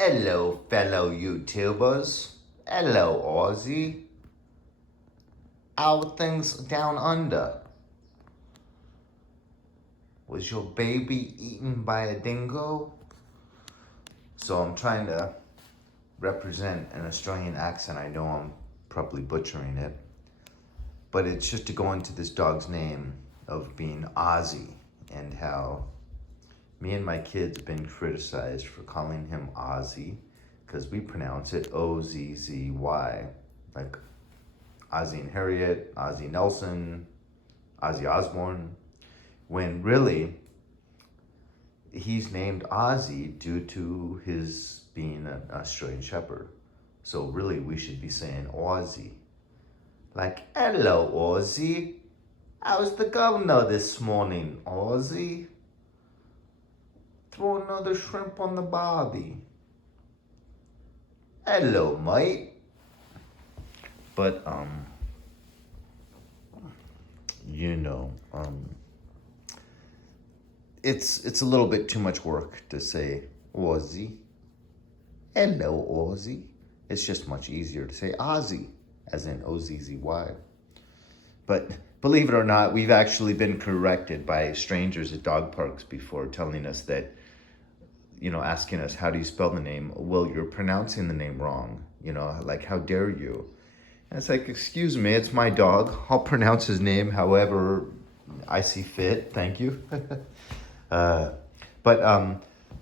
Hello, fellow YouTubers. Hello, Aussie. How are things down under? Was your baby eaten by a dingo? So I'm trying to represent an Australian accent. I know I'm probably butchering it, but it's just to go into this dog's name of being Ozzy and how me and my kids have been criticized for calling him Ozzy because we pronounce it O-Z-Z-Y, like Ozzy and Harriet, Ozzy Nelson, Ozzy Osbourne, when really he's named Ozzy due to his being an Australian Shepherd. So really we should be saying Aussie. Like, hello Aussie, how's the governor this morning, Aussie? Throw another shrimp on the barbie. Hello, mate. But, it's a little bit too much work to say Aussie. Hello, Aussie. It's just much easier to say Ozzy, as in O-Z-Z-Y. But believe it or not, we've actually been corrected by strangers at dog parks before, telling us that, asking us, how do you spell the name? Well, you're pronouncing the name wrong. Like, how dare you? And it's like, excuse me, it's my dog. I'll pronounce his name however I see fit. Thank you. But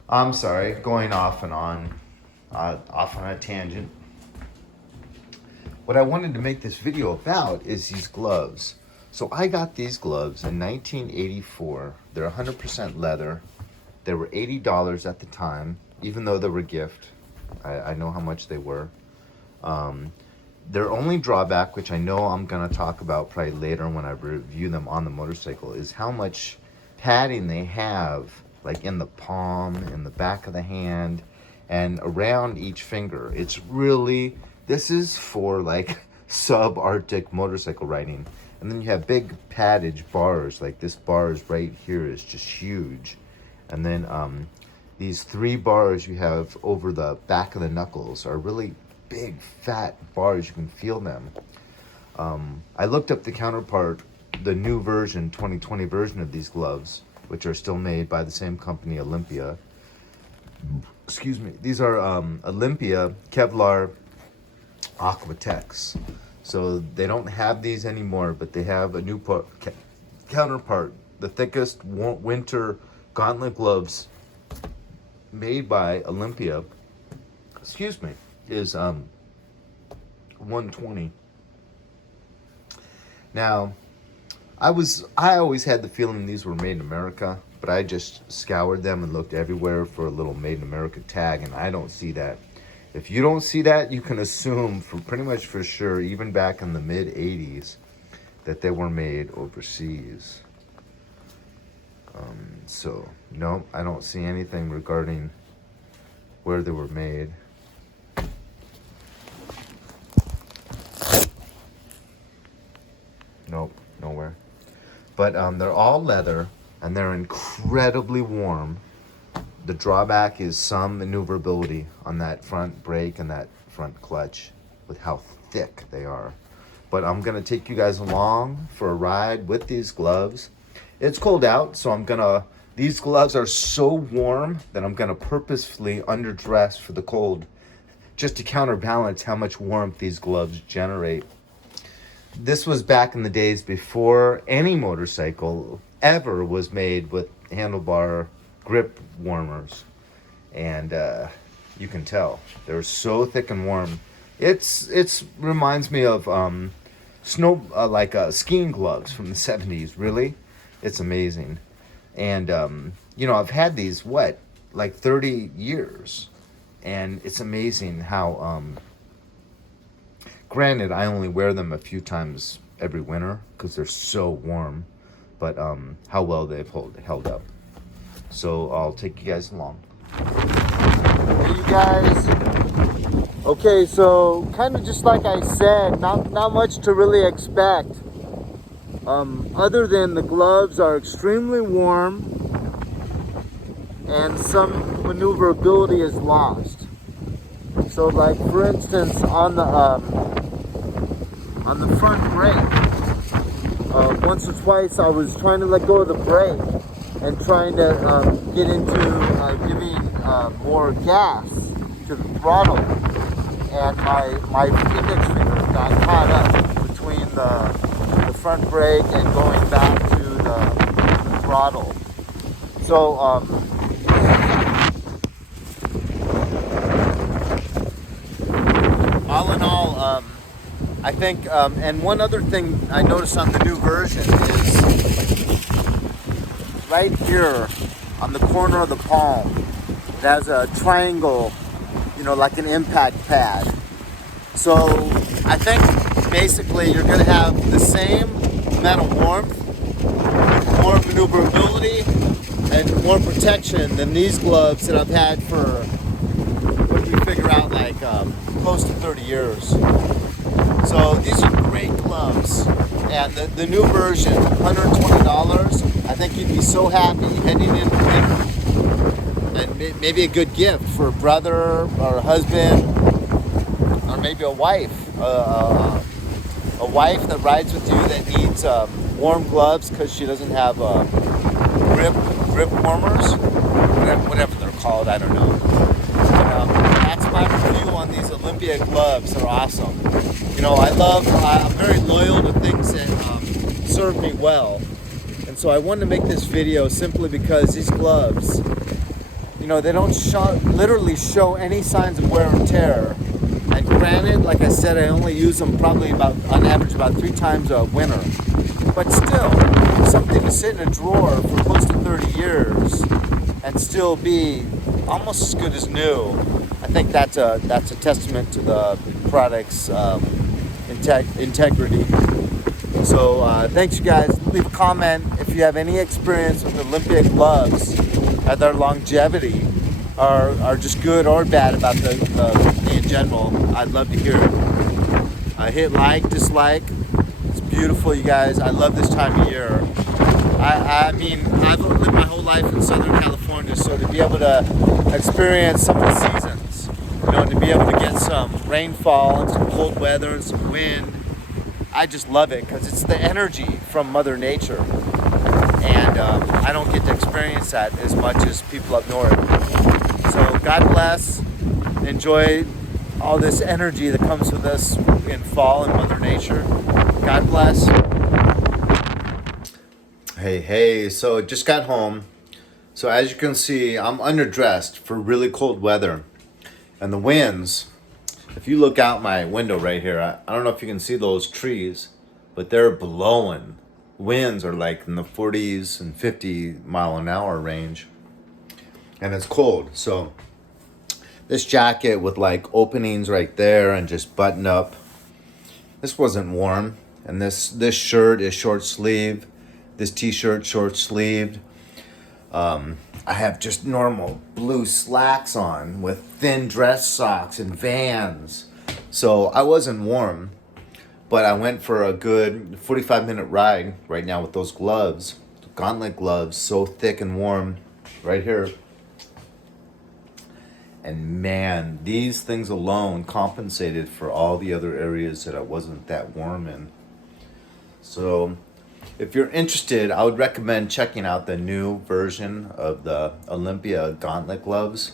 I'm sorry, going off on a tangent. What I wanted to make this video about is these gloves. So I got these gloves in 1984. They're 100% leather. They were $80 at the time, even though they were a gift. I know how much they were. Their only drawback, which I know I'm gonna talk about probably later when I review them on the motorcycle, is how much padding they have, like in the palm, in the back of the hand, and around each finger. This is for like subarctic motorcycle riding. And then you have big paddage bars, like this bars right here is just huge. And then these 3 bars you have over the back of the knuckles are really big, fat bars. You can feel them. I looked up the counterpart, the new version, 2020 version of these gloves, which are still made by the same company, Olympia. Excuse me. These are Olympia Kevlar Aquatex. So they don't have these anymore, but they have a new counterpart. The thickest winter gauntlet gloves made by Olympia, is 120. Now, I always had the feeling these were made in America, but I just scoured them and looked everywhere for a little made in America tag, and I don't see that. If you don't see that, you can assume pretty much for sure, even back in the mid 80s, that they were made overseas. So no, I don't see anything regarding where they were made. Nope, nowhere. But they're all leather and they're incredibly warm. The drawback is some maneuverability on that front brake and that front clutch with how thick they are. But I'm gonna take you guys along for a ride with these gloves. It's cold out, so these gloves are so warm that I'm gonna purposefully underdress for the cold, just to counterbalance how much warmth these gloves generate. This was back in the days before any motorcycle ever was made with handlebar grip warmers, and you can tell they're so thick and warm. It's reminds me of skiing gloves from the 70s. Really, it's amazing. And I've had these like 30 years, and it's amazing how granted I only wear them a few times every winter because they're so warm, but how well they've held up. So I'll take you guys along. Hey you guys. Okay, so kind of just like I said, not much to really expect. Other than the gloves are extremely warm and some maneuverability is lost. So like for instance, on the front brake, once or twice I was trying to let go of the brake and trying to get into giving more gas to the throttle, and my index finger got caught up between the front brake and going back to the throttle. So all in all, I think, and one other thing I noticed on the new version is right here on the corner of the palm, it has a triangle, you know, like an impact pad. So I think basically you're going to have the same amount of warmth, more maneuverability, and more protection than these gloves that I've had for, what do we figure out, like close to 30 years. So these are great gloves, and the new version, $120. I think you'd be so happy heading into winter, and maybe a good gift for a brother or a husband, or maybe a wife, a wife that rides with you that needs warm gloves because she doesn't have grip warmers, whatever they're called, I don't know. But, that's my review on these Olympia gloves. They're awesome. You know, I'm very loyal to things that serve me well. And so I wanted to make this video simply because these gloves, you know, they don't literally show any signs of wear and tear. And granted, like I said, I only use them probably on average about 3 times a winter. But still, something to sit in a drawer for close to 30 years and still be almost as good as new. I think that's a testament to the product's integrity. So thanks, you guys. Leave a comment if you have any experience with Olympia gloves, their longevity, are just good or bad about the company in general. I'd love to hear it. Hit like, dislike. It's beautiful, you guys. I love this time of year. I mean, I've lived my whole life in Southern California, so to be able to experience some of the seasons, you know, to be able to get some rainfall and some cold weather and some wind, I just love it because it's the energy from Mother Nature. And I don't get to experience that as much as people up north. So God bless. Enjoy all this energy that comes with us in fall and Mother Nature. God bless. Hey, so just got home. So as you can see, I'm underdressed for really cold weather. And the winds, if you look out my window right here, I don't know if you can see those trees, but they're blowing. Winds are like in the 40s and 50 mile an hour range. And it's cold. So this jacket with like openings right there and just button up, this wasn't warm. And this shirt is short sleeve. This t-shirt short sleeved. I have just normal blue slacks on with thin dress socks and Vans. So I wasn't warm, but I went for a good 45-minute ride right now with those gloves, gauntlet gloves, so thick and warm right here. And man, these things alone compensated for all the other areas that I wasn't that warm in. So if you're interested, I would recommend checking out the new version of the Olympia gauntlet gloves.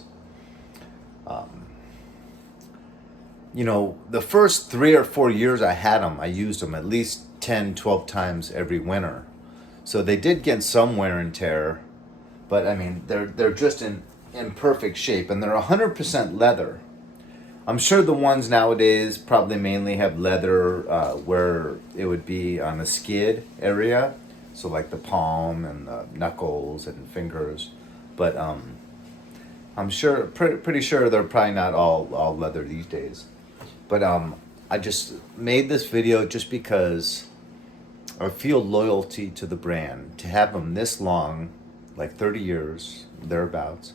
You know, the first 3 or 4 years I had them, I used them at least 10, 12 times every winter. So they did get some wear and tear, but I mean, they're just in perfect shape, and they're 100% leather. I'm sure the ones nowadays probably mainly have leather where it would be on a skid area, so like the palm and the knuckles and fingers. But I'm sure, pretty sure they're probably not all leather these days. But I just made this video just because I feel loyalty to the brand. To have them this long, like 30 years, thereabouts,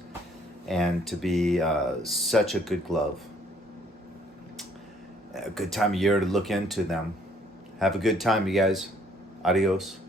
and to be such a good glove. A good time of year to look into them. Have a good time, you guys. Adios.